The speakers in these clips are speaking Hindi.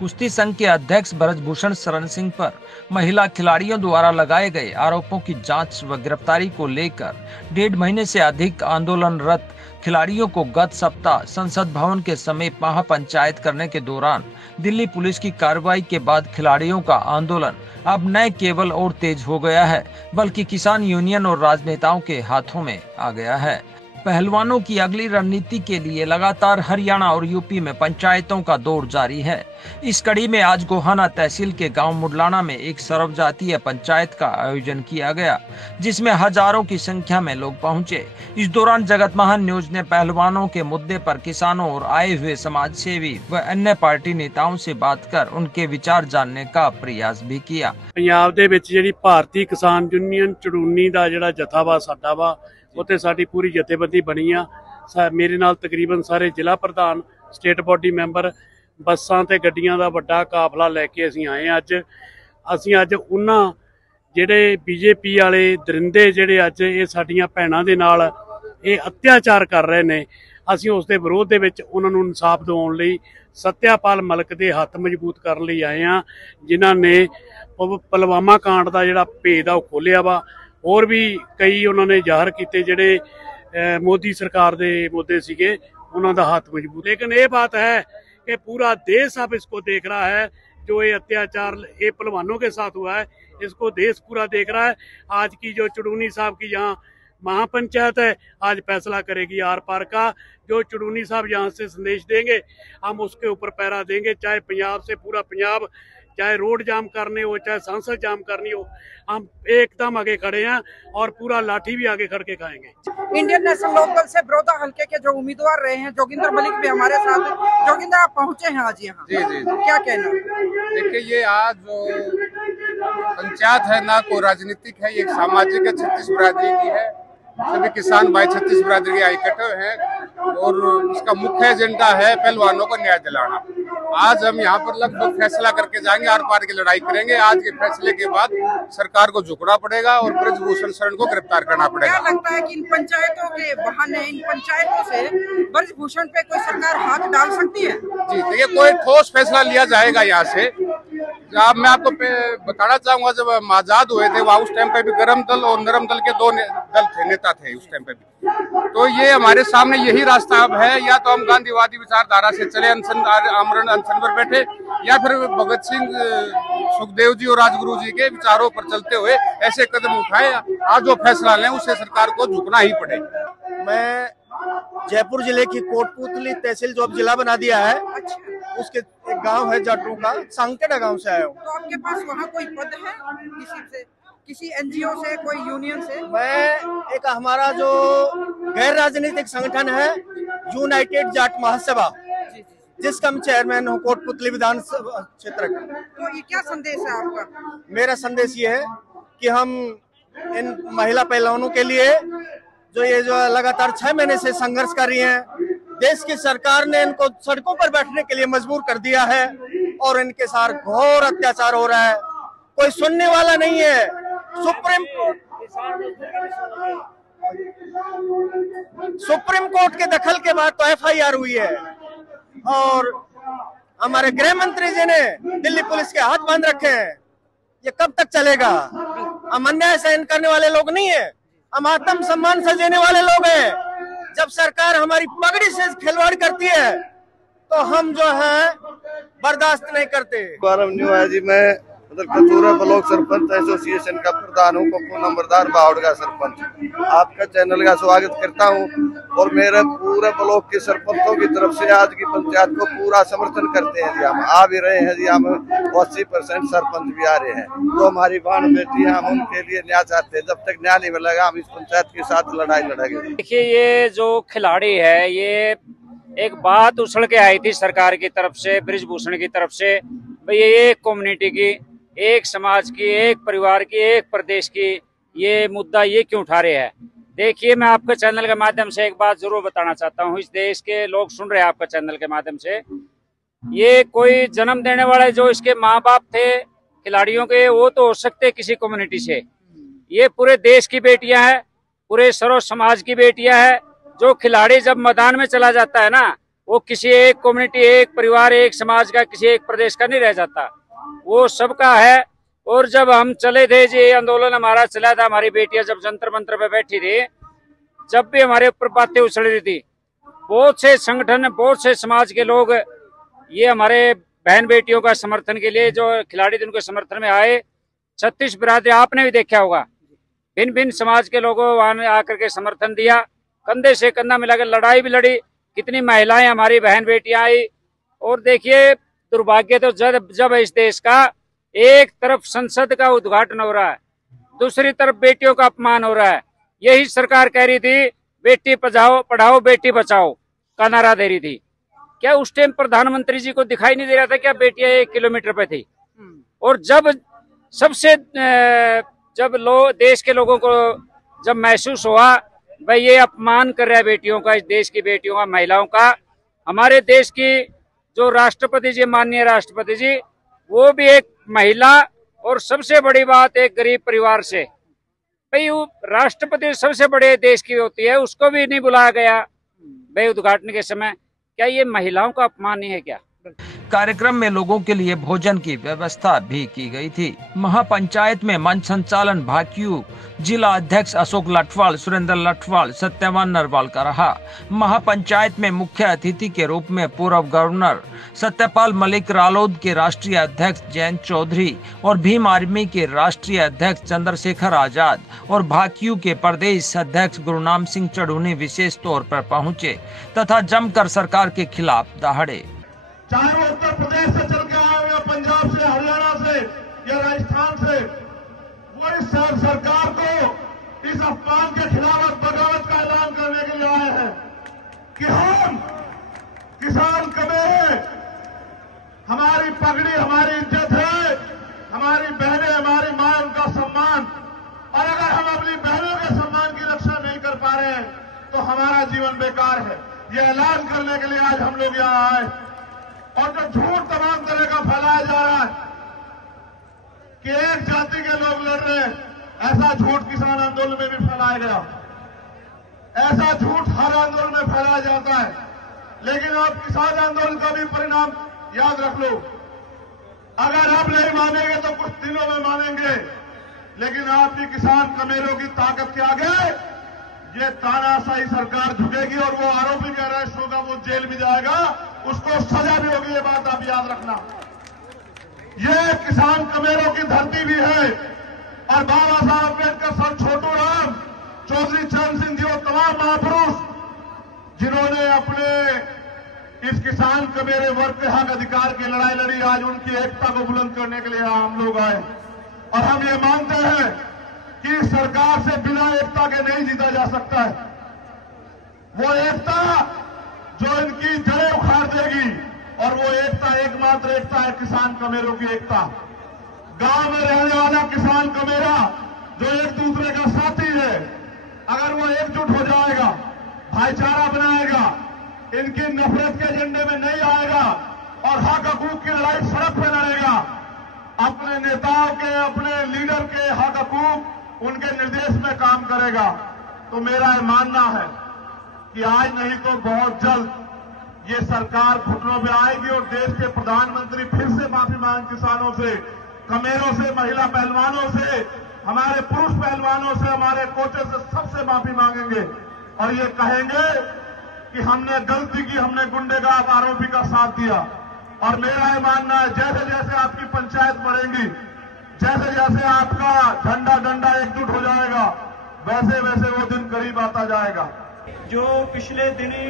कुश्ती संघ के अध्यक्ष ब्रजभूषण शरण सिंह पर महिला खिलाड़ियों द्वारा लगाए गए आरोपों की जांच व गिरफ्तारी को लेकर 1.5 महीने से अधिक आंदोलनरत खिलाड़ियों को गत सप्ताह संसद भवन के समीप महापंचायत करने के दौरान दिल्ली पुलिस की कार्रवाई के बाद खिलाड़ियों का आंदोलन अब न केवल और तेज हो गया है, बल्कि किसान यूनियन और राजनेताओं के हाथों में आ गया है। पहलवानों की अगली रणनीति के लिए लगातार हरियाणा और यूपी में पंचायतों का दौर जारी है। इस कड़ी में आज गोहाना तहसील के गांव मुडलाना में एक सर्वजातीय पंचायत का आयोजन किया गया, जिसमें हजारों की संख्या में लोग पहुंचे। इस दौरान जगत महान न्यूज ने पहलवानों के मुद्दे पर किसानों और आए हुए समाज सेवी व अन्य पार्टी नेताओं से बात कर उनके विचार जानने का प्रयास भी किया। पंजाब दे विच जिहड़ी भारतीय किसान यूनियन चड़ूनी दा जिहड़ा जथा वा साडा वा उत्थे साडी पूरी जथेबंदी बनी आ। मेरे नाल तकरीबन सारे जिला प्रधान, स्टेट बॉडी मैंबर, बसां ते गड्डियां दा वड्डा काफला लैके असीं आए। अज उन्हां जिहड़े बीजेपी वाले दरिंदे जिहड़े अज ये साडीआं भैणां दे नाल ये अत्याचार कर रहे ने, असीं उस दे विरोध दे विच उन्हां नूं इंसाफ दिवाउण लई सत्यापाल मलिक दे हत्थ मजबूत करन लई आए आ, जिन्हां ने पुलवामा कांड दा जिहड़ा भेद आ खोलिया वा। और भी कई उन्होंने जाहिर किए जिहड़े मोदी सरकार दे मुद्दे सीगे, उन्हों का हाथ मजबूत। लेकिन ये बात है कि पूरा देश अब इसको देख रहा है, जो ये अत्याचार ये पहलवानों के साथ हुआ है, इसको देश पूरा देख रहा है। आज की जो चड़ूनी साहब की यहाँ महापंचायत है, आज फैसला करेगी आर पार का। जो चड़ूनी साहब यहाँ से संदेश देंगे, हम उसके ऊपर पैरा देंगे, चाहे पंजाब से पूरा पंजाब, चाहे रोड जाम करने हो, चाहे सांसद जाम करनी हो, हम एकदम आगे खड़े हैं और पूरा लाठी भी आगे खड़ के खाएंगे। इंडियन नेशनल लोकदल से बड़ौदा हल्के के जो उम्मीदवार रहे हैं जोगिंदर मलिक भी हमारे साथ हैं। जोगिंदर, आप पहुंचे हैं आज यहाँ? जी, क्या कहना? देखिए, ये आज जो पंचायत है ना कोई राजनीतिक है, ये एक सामाजिक है, छत्तीस बिरादरी की है। सभी किसान भाई छत्तीस बिरादरी के इकट्ठे हैं और इसका मुख्य एजेंडा है पहलवानों को न्याय दिलाना। आज हम यहाँ पर लगभग फैसला करके जाएंगे, आर पार की लड़ाई करेंगे। आज के फैसले के बाद सरकार को झुकना पड़ेगा और ब्रजभूषण शरण को गिरफ्तार करना पड़ेगा। क्या लगता है कि इन पंचायतों के बहाने, इन पंचायतों से ब्रजभूषण पे कोई सरकार हाथ डाल सकती है? जी देखिए, कोई ठोस फैसला लिया जाएगा यहाँ से। अब मैं आपको बताना चाहूंगा, जब हम आजाद हुए थे वहाँ उस टाइम पे भी गर्म दल और नरम दल के दो दल थे, नेता थे उस टाइम पे भी। तो ये हमारे सामने यही रास्ता अब है, या तो हम गांधीवादी विचारधारा से चले, आमरण अनशन पर बैठे, या फिर भगत सिंह, सुखदेव जी और राजगुरु जी के विचारों पर चलते हुए ऐसे कदम उठाए। आज जो फैसला लें उससे सरकार को झुकना ही पड़ेगा। मैं जयपुर जिले की कोटपुतली तहसील जो अब जिला बना दिया है, उसके एक गांव है जाटू का, सांकेड़ा गांव से आया हूँ। तो आपके पास वहाँ कोई पद है किसी एनजीओ से, कोई यूनियन से? मैं एक हमारा जो गैर राजनीतिक संगठन है यूनाइटेड जाट महासभा, जिसका मैं चेयरमैन हूँ कोटपुतली विधानसभा क्षेत्र का। तो ये क्या संदेश है आपका? मेरा संदेश ये है कि हम इन महिला पहलवानों के लिए जो लगातार 6 महीने से संघर्ष कर रही हैं, देश की सरकार ने इनको सड़कों पर बैठने के लिए मजबूर कर दिया है और इनके साथ घोर अत्याचार हो रहा है। कोई सुनने वाला नहीं है। सुप्रीम कोर्ट के दखल के बाद तो FIR हुई है और हमारे गृह मंत्री जी ने दिल्ली पुलिस के हाथ बांध रखे हैं। ये कब तक चलेगा? हम अन्याय सहन करने वाले लोग नहीं है, हम आत्म सम्मान से जीने वाले लोग हैं। जब सरकार हमारी पगड़ी से खिलवाड़ करती है तो हम जो है बर्दाश्त नहीं करते। जी, मैं कचूरा ब्लॉक सरपंच एसोसिएशन का प्रधान हूँ, पप्पू नंबरदार बावड़ का सरपंच। आपका चैनल का स्वागत करता हूँ और मेरे पूरे ब्लॉक के सरपंचों की तरफ से आज की पंचायत को पूरा समर्थन करते हैं जी। हम आ भी रहे हैं जी, हम 80% सरपंच भी आ रहे हैं। तो हमारी बहन बेटी है, हम उनके लिए न्याय चाहते हैं। जब तक न्याय नहीं मिलेगा हम इस पंचायत के साथ लड़ाई लड़ेंगे। देखिए, ये जो खिलाड़ी है, ये एक बात उछल के आई थी सरकार की तरफ से, ब्रजभूषण की तरफ से, भाई ये एक कम्युनिटी की, एक समाज की, एक परिवार की, एक प्रदेश की ये मुद्दा ये क्यों उठा रहे हैं। देखिए, मैं आपके चैनल के माध्यम से एक बात जरूर बताना चाहता हूँ, इस देश के लोग सुन रहे हैं आपके चैनल के माध्यम से। ये कोई जन्म देने वाले जो इसके माँ बाप थे खिलाड़ियों के, वो तो हो सकते किसी कम्युनिटी से, ये पूरे देश की बेटियां हैं, पूरे सर्व समाज की बेटियां हैं। जो खिलाड़ी जब मैदान में चला जाता है ना, वो किसी एक कम्युनिटी, एक परिवार, एक समाज का, किसी एक प्रदेश का नहीं रह जाता, वो सबका है। और जब हम चले थे, ये आंदोलन हमारा चला था, हमारी बेटियां जब जंतर मंतर पे बैठी थी, जब भी हमारे ऊपर बातें उछल रही थी, बहुत से संगठन, बहुत से समाज के लोग ये हमारे बहन बेटियों का समर्थन के लिए, जो खिलाड़ी थे उनके समर्थन में आए। 36 बिरादरी आपने भी देखा होगा, भिन्न भिन्न समाज के लोगों वहां आकर के समर्थन दिया, कंधे से कंधा मिलाकर लड़ाई भी लड़ी। कितनी महिलाएं हमारी बहन बेटियां आई। और देखिए दुर्भाग्य तो जब इस देश का एक तरफ संसद का उद्घाटन हो रहा है, दूसरी तरफ बेटियों का अपमान हो रहा है। यही सरकार कह रही थी बेटी पढ़ाओ बेटी बचाओ का नारा दे रही थी। क्या उस टाइम प्रधानमंत्री जी को दिखाई नहीं दे रहा था क्या बेटियां 1 किलोमीटर पे थी? और जब सबसे जब देश के लोगों को जब महसूस हुआ भाई ये अपमान कर रहा है बेटियों का, इस देश की बेटियों का, महिलाओं का, हमारे देश की जो राष्ट्रपति जी, माननीय राष्ट्रपति जी, वो भी एक महिला और सबसे बड़ी बात एक गरीब परिवार से, भाई वो राष्ट्रपति सबसे बड़े देश की होती है, उसको भी नहीं बुलाया गया भाई उद्घाटन के समय। क्या ये महिलाओं का अपमान नहीं है क्या? कार्यक्रम में लोगों के लिए भोजन की व्यवस्था भी की गई थी। महापंचायत में मंच संचालन भाकियू जिला अध्यक्ष अशोक लठवाल, सुरेंद्र लठवाल, सत्यवान नरवाल का रहा। महापंचायत में मुख्य अतिथि के रूप में पूर्व गवर्नर सत्यपाल मलिक, रालोद के राष्ट्रीय अध्यक्ष जयंत चौधरी और भीम आर्मी के राष्ट्रीय अध्यक्ष चंद्रशेखर आजाद और भाकियू के प्रदेश अध्यक्ष गुरुनाम सिंह चढ़ूनी विशेष तौर पर पहुंचे तथा जमकर सरकार के खिलाफ दहाड़े। चाहे वो उत्तर प्रदेश से चल के आए हुए, पंजाब से, हरियाणा से या राजस्थान से, वो इस सरकार को इस अपमान के खिलाफ बगावत का ऐलान करने के लिए आए हैं कि हम किसान कमे हैं, हमारी पगड़ी हमारी इज्जत है, हमारी बहनें हमारी मां, उनका सम्मान, और अगर हम अपनी बहनों के सम्मान की रक्षा नहीं कर पा रहे हैं तो हमारा जीवन बेकार है। ये ऐलान करने के लिए आज हम लोग यहाँ आए। और जो झूठ तमाम तरह का फैलाया जा रहा है कि एक जाति के लोग लड़ रहे हैं, ऐसा झूठ किसान आंदोलन में भी फैलाया गया, ऐसा झूठ हर आंदोलन में फैलाया जाता है। लेकिन आप किसान आंदोलन का भी परिणाम याद रख लो, अगर आप नहीं मानेंगे तो कुछ दिनों में मानेंगे, लेकिन आपकी किसान कमेरों की ताकत के आगे ये तानाशाही सरकार झुकेगी और वो आरोपी का अरेस्ट होगा, वो जेल भी जाएगा, उसको सजा भी होगी। ये बात आप याद रखना। ये किसान कमेरों की धरती भी है और बाबा साहब अम्बेडकर, सर छोटू राम, चौधरी चरण सिंह जी और तमाम महापुरुष जिन्होंने अपने इस किसान कमेरे वर्ग के हक अधिकार की लड़ाई लड़ी, आज उनकी एकता को बुलंद करने के लिए हम लोग आए। और हम ये मानते हैं कि सरकार से बिना एकता के नहीं जीता जा सकता है। वो एकता जो इनकी जड़ें उखाड़ देगी, और वो एकता एकमात्र एकता है किसान कमेरों की एकता। गांव में रहने वाला किसान कमेरा जो एक दूसरे का साथी है, अगर वो एकजुट हो जाएगा, भाईचारा बनाएगा, इनकी नफरत के एजेंडे में नहीं आएगा और हक हकूक की लड़ाई सड़क पर लड़ेगा, अपने नेताओं के, अपने लीडर के हक हकूक उनके निर्देश में काम करेगा, तो मेरा यह मानना है कि आज नहीं तो बहुत जल्द ये सरकार घुटनों पे आएगी और देश के प्रधानमंत्री फिर से माफी मांग किसानों से, कमेरों से, महिला पहलवानों से, हमारे पुरुष पहलवानों से, हमारे कोचेस से, सबसे माफी मांगेंगे और ये कहेंगे कि हमने गलती की, हमने गुंडेगार आरोपी का साथ दिया। और मेरा यह मानना है जैसे जैसे आपकी पंचायत बढ़ेंगी, जैसे जैसे आपका झंडा डंडा एकजुट हो जाएगा, वैसे वैसे वो दिन करीब आता जाएगा। जो पिछले दिनी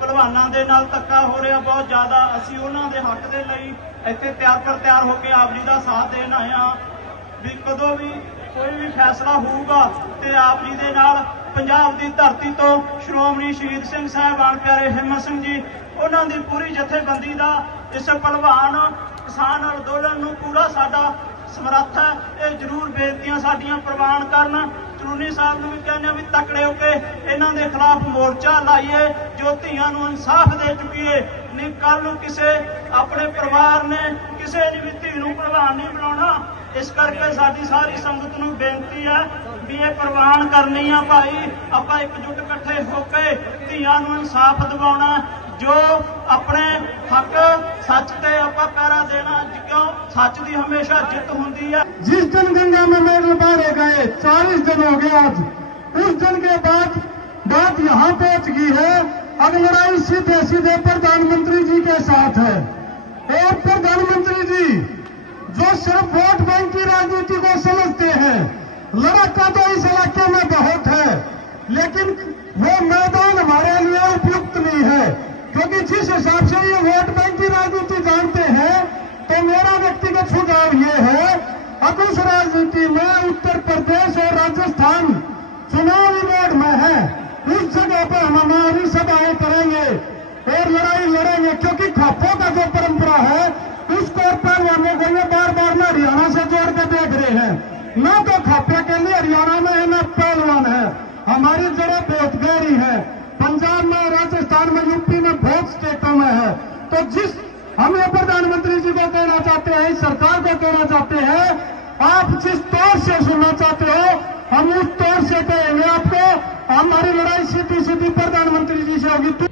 ਭਲਵਾਨਾਂ ਦੇ ਨਾਲ ਧੱਕਾ ਹੋ ਰਿਹਾ ਬਹੁਤ ਜ਼ਿਆਦਾ, ਅਸੀਂ ਉਹਨਾਂ ਦੇ ਹੱਕ ਦੇ ਲਈ ਇੱਥੇ ਤਿਆਰ ਹੋ ਕੇ ਆਪ ਜੀ ਦਾ ਸਾਥ ਦੇਣ ਆਏ ਹਾਂ ਵੀ ਕਦੋਂ ਵੀ ਕੋਈ ਵੀ ਫੈਸਲਾ ਹੋਊਗਾ ਤੇ ਆਪ ਜੀ ਦੇ ਨਾਲ ਪੰਜਾਬ ਦੀ ਧਰਤੀ ਤੋਂ ਸ਼੍ਰੋਮਣੀ ਸ਼ਹੀਦ ਸਿੰਘ ਸਾਹਿਬਾਨ ਪਿਆਰੇ ਹਿੰਮਤ ਸਿੰਘ ਜੀ, ਉਹਨਾਂ ਦੀ ਪੂਰੀ ਜਥੇਬੰਦੀ ਦਾ ਇਸ ਭਲਵਾਨ ਕਿਸਾਨ ਅੰਦੋਲਨ ਨੂੰ ਪੂਰਾ ਸਾਡਾ ਸਮਰੱਥ ਹੈ। ਇਹ ਜ਼ਰੂਰ ਬੇਨਤੀਆਂ ਸਾਡੀਆਂ ਪ੍ਰਵਾਨ ਕਰਨ। ਚੜੂਨੀ ਸਾਹਿਬ ਨੂੰ ਵੀ ਕਹਿੰਦੇ ਵੀ ਤਕੜੇ ਹੋ ਕੇ ਇਹਨਾਂ ਦੇ ਖਿਲਾਫ ਮੋਰਚਾ ਲਾਈਏ, ਜੋ ਧੀਆਂ ਨੂੰ ਇਨਸਾਫ ਦੇ ਚੁੱਕੀਏ। ਨਹੀਂ ਕੱਲ ਨੂੰ ਕਿਸੇ ਆਪਣੇ ਪਰਿਵਾਰ ਨੇ ਕਿਸੇ ਦੀ ਵੀ ਧੀ ਨੂੰ ਭਲਵਾਨ ਨਹੀਂ ਬਣਾਉਣਾ। ਇਸ ਕਰਕੇ ਸਾਡੀ ਸਾਰੀ ਸੰਗਤ ਨੂੰ ਬੇਨਤੀ ਹੈ ਵੀ ਇਹ ਪ੍ਰਵਾਨ ਕਰਨੀ ਆ ਭਾਈ, ਆਪਾਂ ਇਕਜੁੱਟ ਇਕੱਠੇ ਹੋ ਕੇ ਧੀਆਂ ਨੂੰ ਇਨਸਾਫ ਦਿਵਾਉਣਾ। जो अपने हक सच ते आपां पैरा देना, क्यों सच की हमेशा जित होंदी है। जिस दिन गंगा में मेघ बारे गए 40 दिन हो गए आज, उस दिन के बाद बात यहाँ पहुंच गई है, अब लड़ाई सीधे सीधे प्रधानमंत्री जी के साथ है। और प्रधानमंत्री जी जो सिर्फ वोट बैंक की राजनीति को समझते हैं, लड़का तो इस इलाके में बहुत है, लेकिन वो मैदान हमारे लिए उपयुक्त नहीं है, क्योंकि जिस हिसाब से ये वोट बैंक की राजनीति जानते हैं, तो मेरा व्यक्तिगत सुझाव ये है, अब उस राजनीति में उत्तर प्रदेश और राजस्थान चुनावी मोड में है, उस जगह पर हम हमारी सभाएं करेंगे और लड़ाई लड़ेंगे, क्योंकि खापों का जो परंपरा है उसको पहलवानों को ये बार बार में हरियाणा से जोड़ के देख रहे हैं। न तो खापे के लिए हरियाणा में है, न पहलवान है, हमारी जगह बहुत गहरी है, पंजाब में, राजस्थान में, यूपी में, बहुत स्टेटों में है। तो जिस हम ये प्रधानमंत्री जी को कहना चाहते हैं, सरकार को कहना चाहते हैं, आप जिस तौर से सुनना चाहते हो हम उस तौर से कहेंगे आपको। हमारी लड़ाई सीधी सीधी प्रधानमंत्री जी से होगी।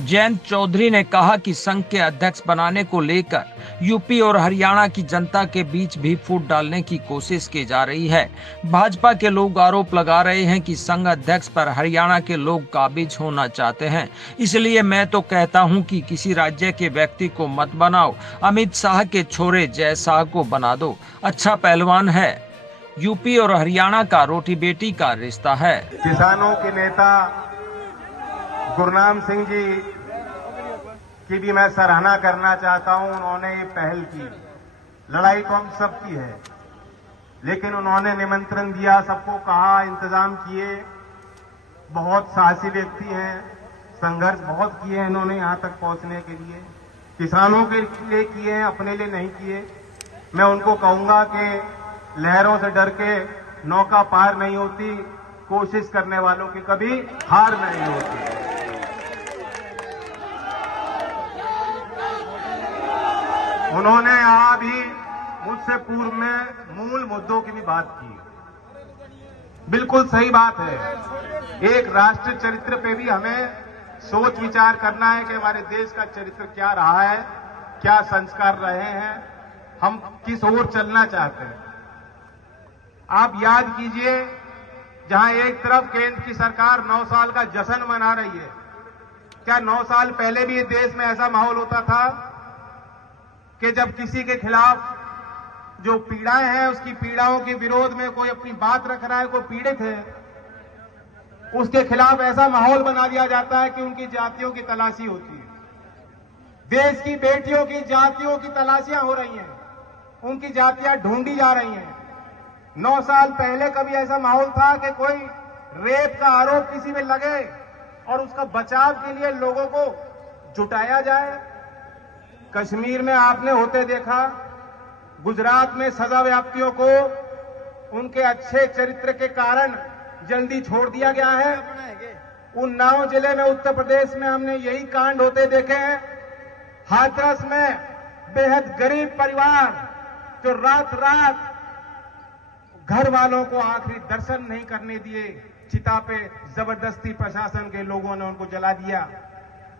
जयंत चौधरी ने कहा कि संघ के अध्यक्ष बनाने को लेकर यूपी और हरियाणा की जनता के बीच भी फूट डालने की कोशिश की जा रही है। भाजपा के लोग आरोप लगा रहे हैं कि संघ अध्यक्ष पर हरियाणा के लोग काबिज होना चाहते हैं, इसलिए मैं तो कहता हूं कि किसी राज्य के व्यक्ति को मत बनाओ, अमित शाह के छोरे जय शाह को बना दो, अच्छा पहलवान है। यूपी और हरियाणा का रोटी बेटी का रिश्ता है। किसानों के नेता गुरनाम सिंह जी की भी मैं सराहना करना चाहता हूं। उन्होंने ये पहल की, लड़ाई तो हम सबकी है, लेकिन उन्होंने निमंत्रण दिया, सबको कहा, इंतजाम किए। बहुत साहसी व्यक्ति हैं, संघर्ष बहुत किए हैं इन्होंने यहां तक पहुंचने के लिए, किसानों के लिए किए हैं, अपने लिए नहीं किए। मैं उनको कहूंगा कि लहरों से डर के नौका पार नहीं होती, कोशिश करने वालों की कभी हार नहीं होती। उन्होंने यहां भी मुझसे पूर्व में मूल मुद्दों की भी बात की, बिल्कुल सही बात है। एक राष्ट्र चरित्र पे भी हमें सोच विचार करना है कि हमारे देश का चरित्र क्या रहा है, क्या संस्कार रहे हैं, हम किस ओर चलना चाहते हैं। आप याद कीजिए, जहां एक तरफ केंद्र की सरकार 9 साल का जश्न मना रही है, क्या 9 साल पहले भी देश में ऐसा माहौल होता था कि जब किसी के खिलाफ जो पीड़ाएं हैं, उसकी पीड़ाओं के विरोध में कोई अपनी बात रख रहा है, कोई पीड़ित है, उसके खिलाफ ऐसा माहौल बना दिया जाता है कि उनकी जातियों की तलाशी होती है। देश की बेटियों की जातियों की तलाशियां हो रही हैं, उनकी जातियां ढूंढी जा रही हैं। 9 साल पहले कभी ऐसा माहौल था कि कोई रेप का आरोप किसी पे लगे और उसका बचाव के लिए लोगों को जुटाया जाए? कश्मीर में आपने होते देखा, गुजरात में सजा व्याप्तियों को उनके अच्छे चरित्र के कारण जल्दी छोड़ दिया गया है। उन्नाव जिले में उत्तर प्रदेश में हमने यही कांड होते देखे हैं। हाथरस में बेहद गरीब परिवार जो रात रात घर वालों को आखिरी दर्शन नहीं करने दिए, चिता पे जबरदस्ती प्रशासन के लोगों ने उनको जला दिया।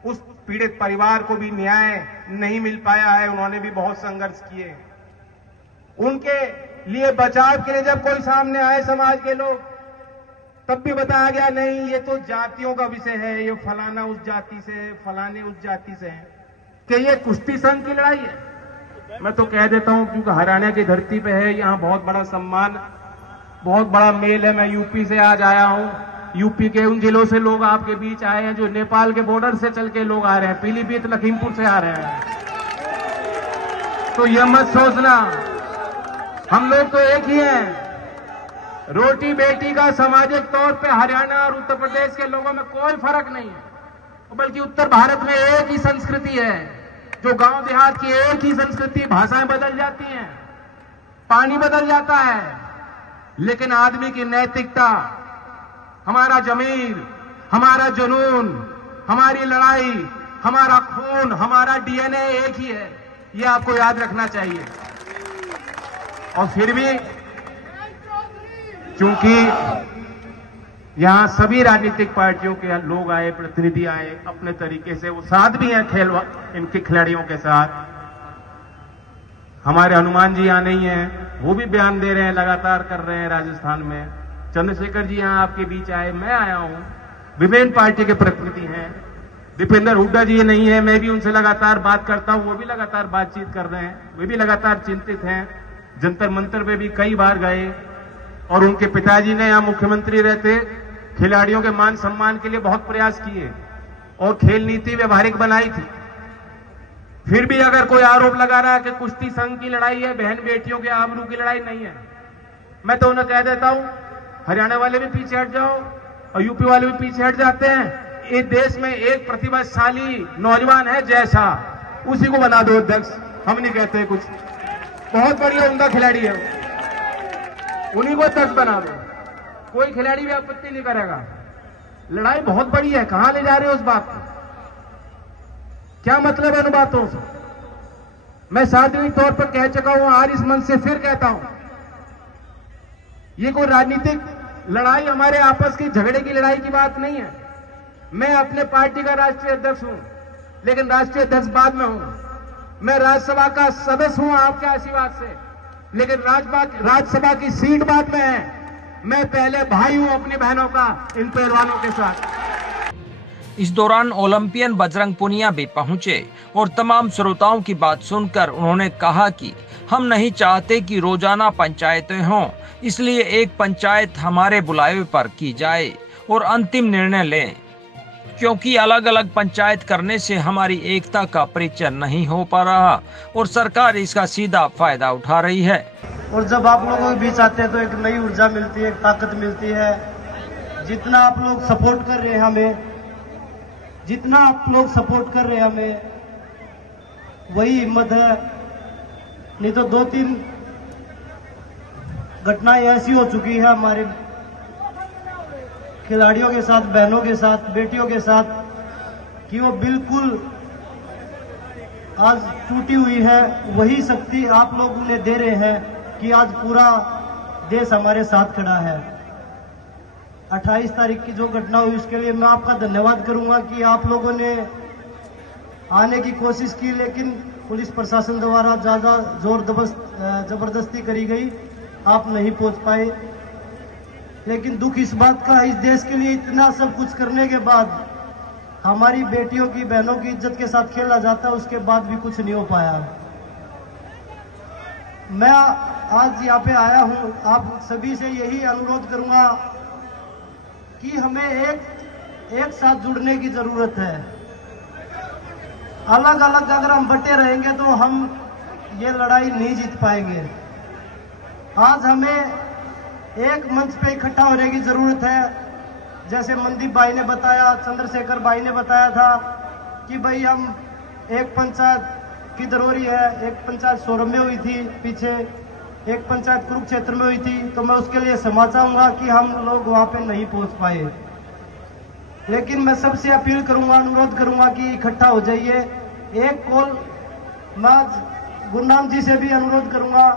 उस पीड़ित परिवार को भी न्याय नहीं मिल पाया है, उन्होंने भी बहुत संघर्ष किए। उनके लिए बचाव के लिए जब कोई सामने आए समाज के लोग, तब भी बताया गया नहीं, ये तो जातियों का विषय है, ये फलाना उस जाति से है, फलाने उस जाति से है, कि ये कुश्ती संघ की लड़ाई है। मैं तो कह देता हूं, क्योंकि हरियाणा की धरती पे है, यहां बहुत बड़ा सम्मान, बहुत बड़ा मेल है। मैं यूपी से आज आया हूं, यूपी के उन जिलों से लोग आपके बीच आए हैं जो नेपाल के बॉर्डर से चल के लोग आ रहे हैं, पीलीभीत लखीमपुर से आ रहे हैं। तो यह मत सोचना हम लोग तो एक ही हैं। रोटी बेटी का सामाजिक तौर पे हरियाणा और उत्तर प्रदेश के लोगों में कोई फर्क नहीं है, बल्कि उत्तर भारत में एक ही संस्कृति है, जो गांव देहात की एक ही संस्कृति। भाषाएं बदल जाती हैं, पानी बदल जाता है, लेकिन आदमी की नैतिकता, हमारा जमीर, हमारा जुनून, हमारी लड़ाई, हमारा खून, हमारा डीएनए एक ही है। ये आपको याद रखना चाहिए। और फिर भी चूंकि यहाँ सभी राजनीतिक पार्टियों के लोग आए, प्रतिनिधि आए, अपने तरीके से वो साथ भी हैं इनके खिलाड़ियों के साथ। हमारे हनुमान जी यहाँ नहीं है, वो भी बयान दे रहे हैं, लगातार कर रहे हैं राजस्थान में। चंद्रशेखर जी यहाँ आपके बीच आए, मैं आया हूं, विभिन्न पार्टी के प्रतिनिधि हैं। दीपेंद्र हुड्डा जी नहीं है, मैं भी उनसे लगातार बात करता हूं, वो भी लगातार बातचीत कर रहे हैं, वे भी लगातार चिंतित हैं। जंतर मंतर पे भी कई बार गए और उनके पिताजी ने यहाँ मुख्यमंत्री रहते खिलाड़ियों के मान सम्मान के लिए बहुत प्रयास किए और खेल नीति व्यवहारिक बनाई थी। फिर भी अगर कोई आरोप लगा रहा है कि कुश्ती संघ की लड़ाई है, बहन बेटियों के आबरू की लड़ाई नहीं है, मैं तो उन्हें कह देता हूं, हरियाणा वाले भी पीछे हट जाओ और यूपी वाले भी पीछे हट जाते हैं। इस देश में एक प्रतिभाशाली नौजवान है जय शाह, उसी को बना दो अध्यक्ष, हम नहीं कहते कुछ, बहुत बढ़िया उमदा खिलाड़ी है, उन्हीं को अध्यक्ष बना दो, कोई खिलाड़ी भी आपत्ति नहीं करेगा। लड़ाई बहुत बड़ी है, कहां ले जा रहे हो उस बात को, क्या मतलब है उन बातों से? मैं सार्वजनिक तौर पर कह चुका हूं, आज इस मंच से फिर कहता हूं, ये कोई राजनीतिक लड़ाई, हमारे आपस की झगड़े की लड़ाई की बात नहीं है। मैं अपने पार्टी का राष्ट्रीय अध्यक्ष हूं, लेकिन राष्ट्रीय अध्यक्ष बाद में हूं। मैं राज्यसभा का सदस्य हूं आपके आशीर्वाद से, लेकिन राज्यसभा की सीट बाद में है। मैं पहले भाई हूं अपनी बहनों का इन पहलवानों के साथ। इस दौरान ओलंपियन बजरंग पुनिया भी पहुंचे और तमाम श्रोताओं की बात सुनकर उन्होंने कहा कि हम नहीं चाहते कि रोजाना पंचायतें हों, इसलिए एक पंचायत हमारे बुलावे पर की जाए और अंतिम निर्णय लें, क्योंकि अलग अलग पंचायत करने से हमारी एकता का परिचय नहीं हो पा रहा और सरकार इसका सीधा फायदा उठा रही है। और जब आप लोगों के बीच आते हैं तो एक नई ऊर्जा मिलती है, एक ताकत मिलती है। जितना आप लोग सपोर्ट कर रहे हैं हमें, जितना आप लोग सपोर्ट कर रहे हैं हमें, वही हिम्मत है। नहीं तो 2-3 घटनाएं ऐसी हो चुकी है हमारे खिलाड़ियों के साथ, बहनों के साथ, बेटियों के साथ, कि वो बिल्कुल आज टूटी हुई है। वही शक्ति आप लोग उन्हें दे रहे हैं कि आज पूरा देश हमारे साथ खड़ा है। 28 तारीख की जो घटना हुई उसके लिए मैं आपका धन्यवाद करूंगा कि आप लोगों ने आने की कोशिश की, लेकिन पुलिस प्रशासन द्वारा ज्यादा जोर जबरदस्ती करी गई, आप नहीं पहुंच पाए। लेकिन दुख इस बात का, इस देश के लिए इतना सब कुछ करने के बाद हमारी बेटियों की, बहनों की इज्जत के साथ खेला जाता है, उसके बाद भी कुछ नहीं हो पाया। मैं आज यहाँ पे आया हूँ, आप सभी से यही अनुरोध करूंगा कि हमें एक साथ जुड़ने की जरूरत है। अलग अलग अगर हम बटे रहेंगे तो हम ये लड़ाई नहीं जीत पाएंगे। आज हमें एक मंच पे इकट्ठा होने की जरूरत है। जैसे मनदीप भाई ने बताया, चंद्रशेखर भाई ने बताया था कि भाई हम एक पंचायत की जरूरी है, एक पंचायत सोरम में हुई थी पीछे, एक पंचायत कुरुक्षेत्र में हुई थी, तो मैं उसके लिए क्षमा चाहूंगा कि हम लोग वहां पे नहीं पहुंच पाए। लेकिन मैं सबसे अपील करूंगा, अनुरोध करूंगा कि इकट्ठा हो जाइए। एक कॉल मैं गुरनाम जी से भी अनुरोध करूंगा,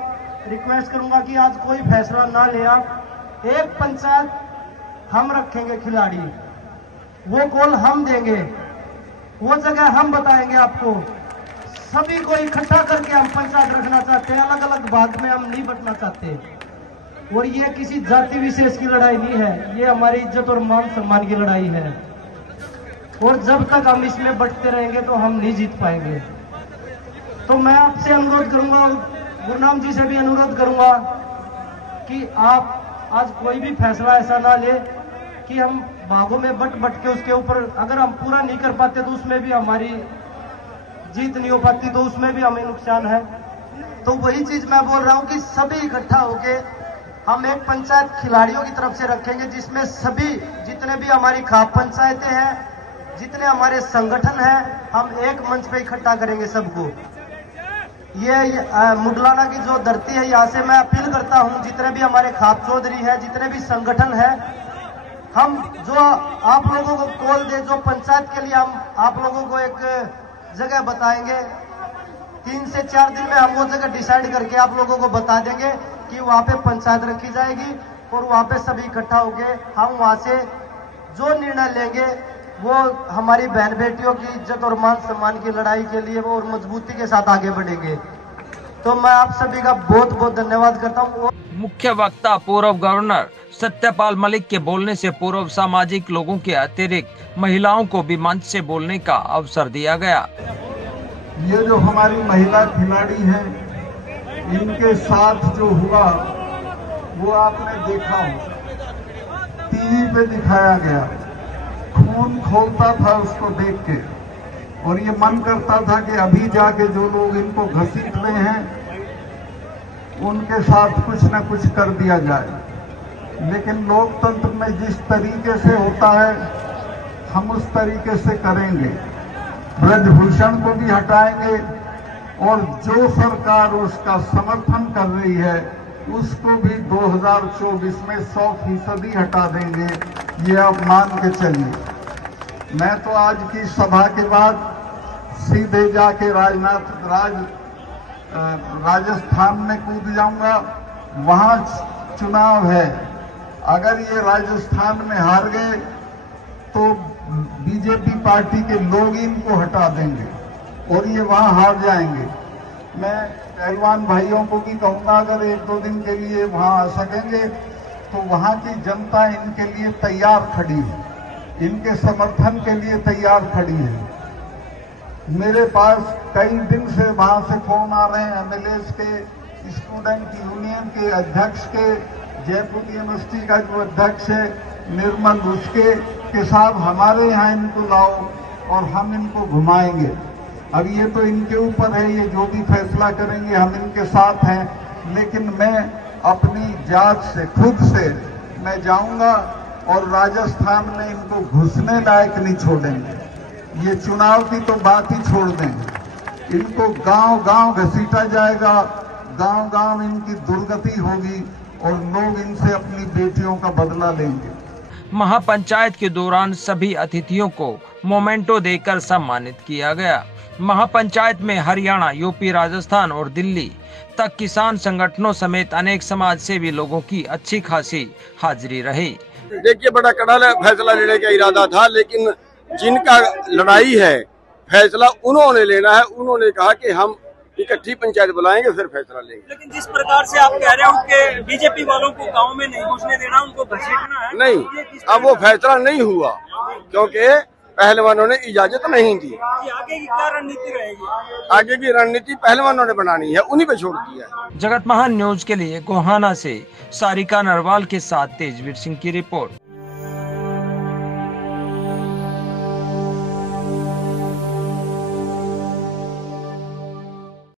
रिक्वेस्ट करूंगा कि आज कोई फैसला ना ले आप। एक पंचायत हम रखेंगे खिलाड़ी, वो कॉल हम देंगे, वो जगह हम बताएंगे आपको। सभी को इकट्ठा करके हम पंचायत रखना चाहते हैं, अलग अलग भाग में हम नहीं बंटना चाहते। और ये किसी जाति विशेष की लड़ाई नहीं है, ये हमारी इज्जत और मान सम्मान की लड़ाई है। और जब तक हम इसमें बंटते रहेंगे तो हम नहीं जीत पाएंगे। तो मैं आपसे अनुरोध करूंगा, गुरनाम जी से भी अनुरोध करूंगा कि आप आज कोई भी फैसला ऐसा ना ले कि हम भागों में बट के उसके ऊपर, अगर हम पूरा नहीं कर पाते तो उसमें भी हमारी जीत नहीं हो पाती, तो उसमें भी हमें नुकसान है। तो वही चीज मैं बोल रहा हूं कि सभी इकट्ठा होके हम एक पंचायत खिलाड़ियों की तरफ से रखेंगे, जिसमें सभी जितने भी हमारी खाप पंचायतें हैं, जितने हमारे संगठन हैं, हम एक मंच पे इकट्ठा करेंगे सबको। ये मुडलाना की जो धरती है, यहाँ से मैं अपील करता हूँ, जितने भी हमारे खाप चौधरी है, जितने भी संगठन है, हम जो आप लोगों को कॉल दे, जो पंचायत के लिए हम आप लोगों को एक जगह बताएंगे, 3 से 4 दिन में हम वो जगह डिसाइड करके आप लोगों को बता देंगे कि वहां पे पंचायत रखी जाएगी। और वहाँ पे सभी इकट्ठा होके हम वहाँ से जो निर्णय लेंगे वो हमारी बहन बेटियों की इज्जत और मान सम्मान की लड़ाई के लिए वो और मजबूती के साथ आगे बढ़ेंगे। तो मैं आप सभी का बहुत बहुत धन्यवाद करता हूँ। मुख्य वक्ता पूर्व गवर्नर सत्यपाल मलिक के बोलने से पूर्व सामाजिक लोगों के अतिरिक्त महिलाओं को भी मंच से बोलने का अवसर दिया गया। ये जो हमारी महिला खिलाड़ी हैं, इनके साथ जो हुआ वो आपने देखा हो, टीवी पे दिखाया गया, खून खौलता था उसको देख के, और ये मन करता था कि अभी जाके जो लोग इनको घसीट रहे हैं उनके साथ कुछ न कुछ कर दिया जाए। लेकिन लोकतंत्र में जिस तरीके से होता है हम उस तरीके से करेंगे। ब्रजभूषण को भी हटाएंगे और जो सरकार उसका समर्थन कर रही है उसको भी 2024 में 100% हटा देंगे, ये आप मान के चलिए। मैं तो आज की सभा के बाद सीधे जाके राजस्थान में कूद जाऊंगा, वहां चुनाव है। अगर ये राजस्थान में हार गए तो बीजेपी पार्टी के लोग इनको हटा देंगे और ये वहां हार जाएंगे। मैं पहलवान भाइयों को भी कहूंगा, अगर 1-2 दिन के लिए वहां आ सकेंगे तो वहां की जनता इनके लिए तैयार खड़ी है, इनके समर्थन के लिए तैयार खड़ी है। मेरे पास कई दिन से वहां से फोन आ रहे हैं एमएलएस के, स्टूडेंट यूनियन के अध्यक्ष के, जयपुर यूनिवर्सिटी का जो अध्यक्ष है निर्मल, उसके के साथ हमारे यहाँ इनको लाओ और हम इनको घुमाएंगे। अब ये तो इनके ऊपर है, ये जो भी फैसला करेंगे हम इनके साथ हैं। लेकिन मैं अपनी जात से खुद से मैं जाऊंगा और राजस्थान में इनको घुसने लायक नहीं छोड़ेंगे। ये चुनाव की तो बात ही छोड़ देंगे, इनको गांव-गांव घसीटा जाएगा, गांव-गांव इनकी दुर्गति होगी और लोग इनसे अपनी बेटियों का बदला लेंगे। महापंचायत के दौरान सभी अतिथियों को मोमेंटो देकर सम्मानित किया गया। महापंचायत में हरियाणा, यूपी, राजस्थान और दिल्ली तक किसान संगठनों समेत अनेक समाज सेवी लोगों की अच्छी खासी हाजिरी रही। देखिए, बड़ा कड़ा फैसला लेने का इरादा था, लेकिन जिनका लड़ाई है फैसला उन्होंने लेना है। उन्होंने कहा कि हम इकट्ठी पंचायत बुलाएंगे फिर फैसला लेंगे। लेकिन जिस प्रकार से आप कह रहे हो कि बीजेपी वालों को गांव में नहीं घुसने देना, उनको घसीटना है, नहीं, अब वो फैसला नहीं हुआ क्योंकि पहलवानों ने इजाजत नहीं दी। आगे की क्या रणनीति रहेगी? आगे की रणनीति पहलवानों ने बनानी है, उन्हीं पे छोड़ दिया है। जगत महान न्यूज के लिए गोहाना से सारिका नरवाल के साथ तेजवीर सिंह की रिपोर्ट।